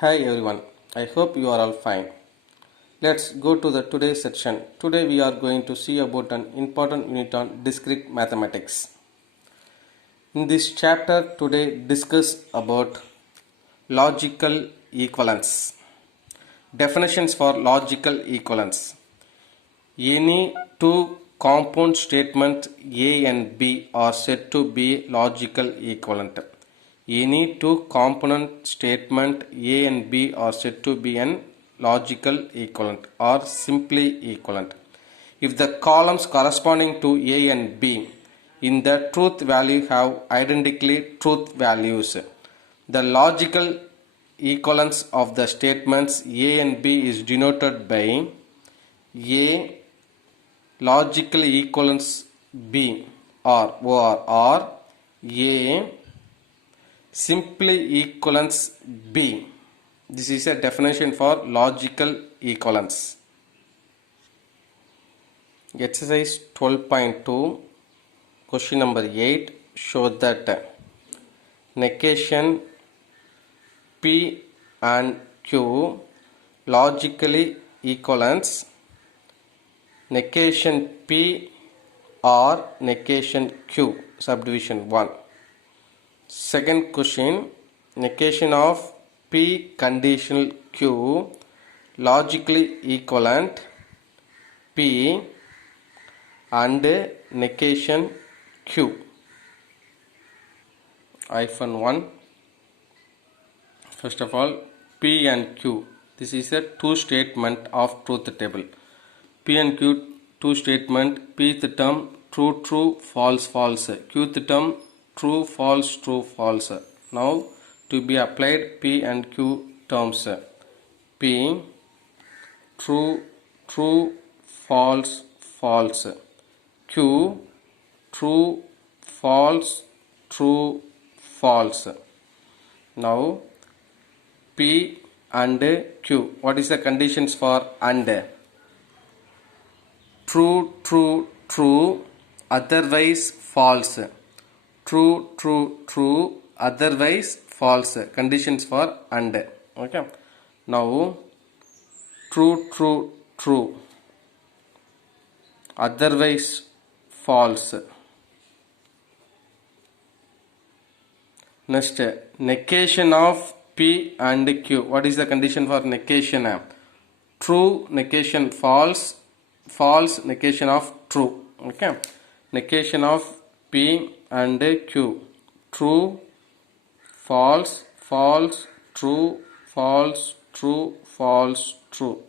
Hi everyone, I hope you are all fine. Let's go to the today's section. Today we are going to see about an important unit on discrete mathematics. In this chapter today discuss about logical equivalence. Definitions for logical equivalence. Any two compound statements A and B are said to be logical equivalent. Any two component statement A and B are said to be an logical equivalent or simply equivalent. If the columns corresponding to A and B in the truth value have identically truth values, the logical equivalence of the statements A and B is denoted by A logical equivalence B or A simply equivalence B. This is a definition for logical equivalence. Exercise 12.2 question number 8 show that negation P and Q logically equivalence negation P or negation Q. Subdivision 1. Second question, negation of P conditional Q logically equivalent P and negation Q. -1. First of all, P and Q. This is a two statement of truth table. P and Q two statement. Pth term true true false false. Qth term true false true false. Now to be applied P and Q terms. P true true false false. Q true false true false. Now P and Q. What is the conditions for and? True true true otherwise false. True true true otherwise false. Conditions for and. Okay. Now true true true otherwise false. Next, negation of P and Q. What is the condition for negation? True negation false, false negation of true. Okay. Negation of P and Q. True, false, false, true, false, true, false, true.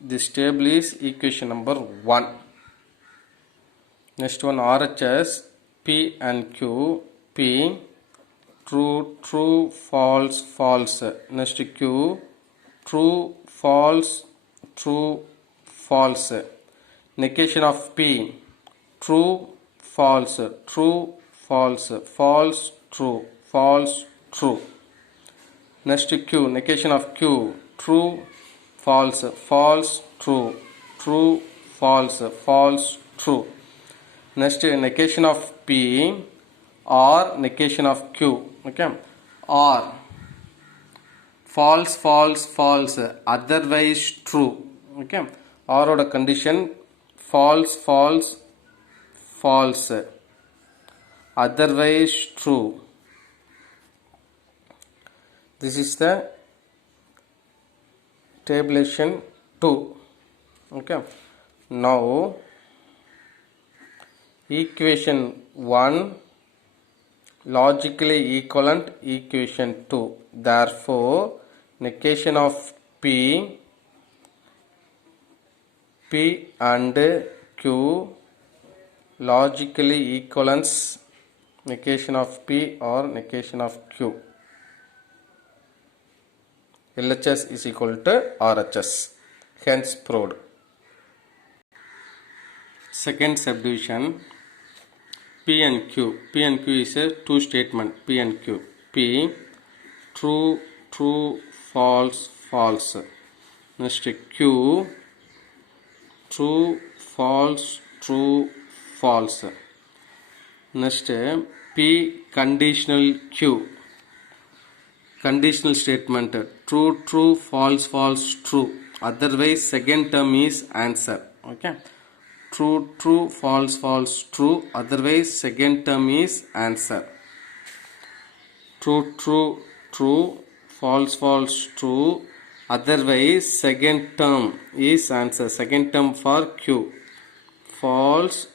This table is equation number 1. Next one, RHS P and Q. P true true false false. Next Q true false true false. Negation of P true false true false false true false true. Next Q negation of Q true false false true true false false true. Next negation of P or negation of Q. Okay. Or false false false otherwise true. Okay. Or oda condition false false false otherwise true. This is the tabulation 2. Okay. Now equation 1 logically equivalent equation 2. Therefore, negation of P and Q logically equivalence negation of P or negation of Q. LHS is equal to RHS. Hence proved. Second subdivision. P and Q. P and Q is a two statement. P and Q. P true true false false. Next Q true false true false. Next P conditional Q. conditional statement, true true, false false, true, otherwise second term is answer. Okay, true true, false false, true, otherwise second term is answer. True true, true, false false, true, otherwise second term is answer. Second term for Q, false,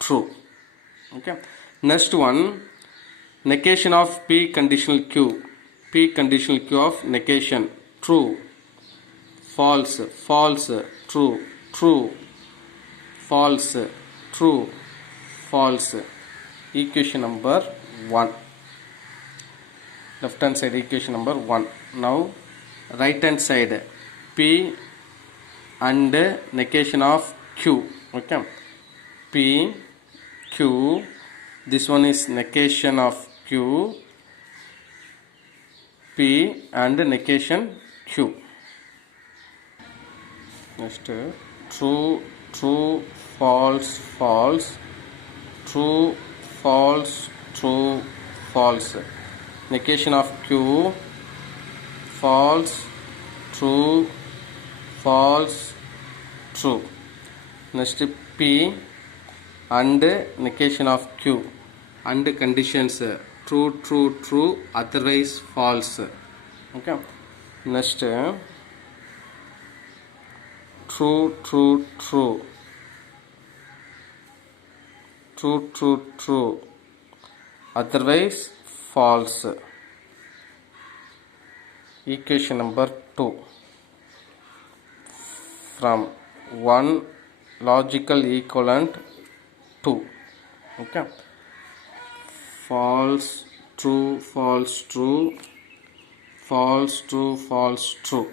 true. Okay, next one, negation of P conditional Q. P conditional Q of negation, true, false, false, true, true, false, true, false. Equation number 1. Left hand side equation number 1. Now right hand side, P and negation of Q. Okay, P, Q, this one is negation of Q, P and negation Q. Next, true true, false false, true false, true false. Negation of Q, false, true, false, true. Next, P and negation of Q and conditions, true true, true, otherwise false. Okay, next, true true, true, true true, true, otherwise false. Equation number 2. From 1 logical equivalent 2. Okay, false true, false true, false true, false true.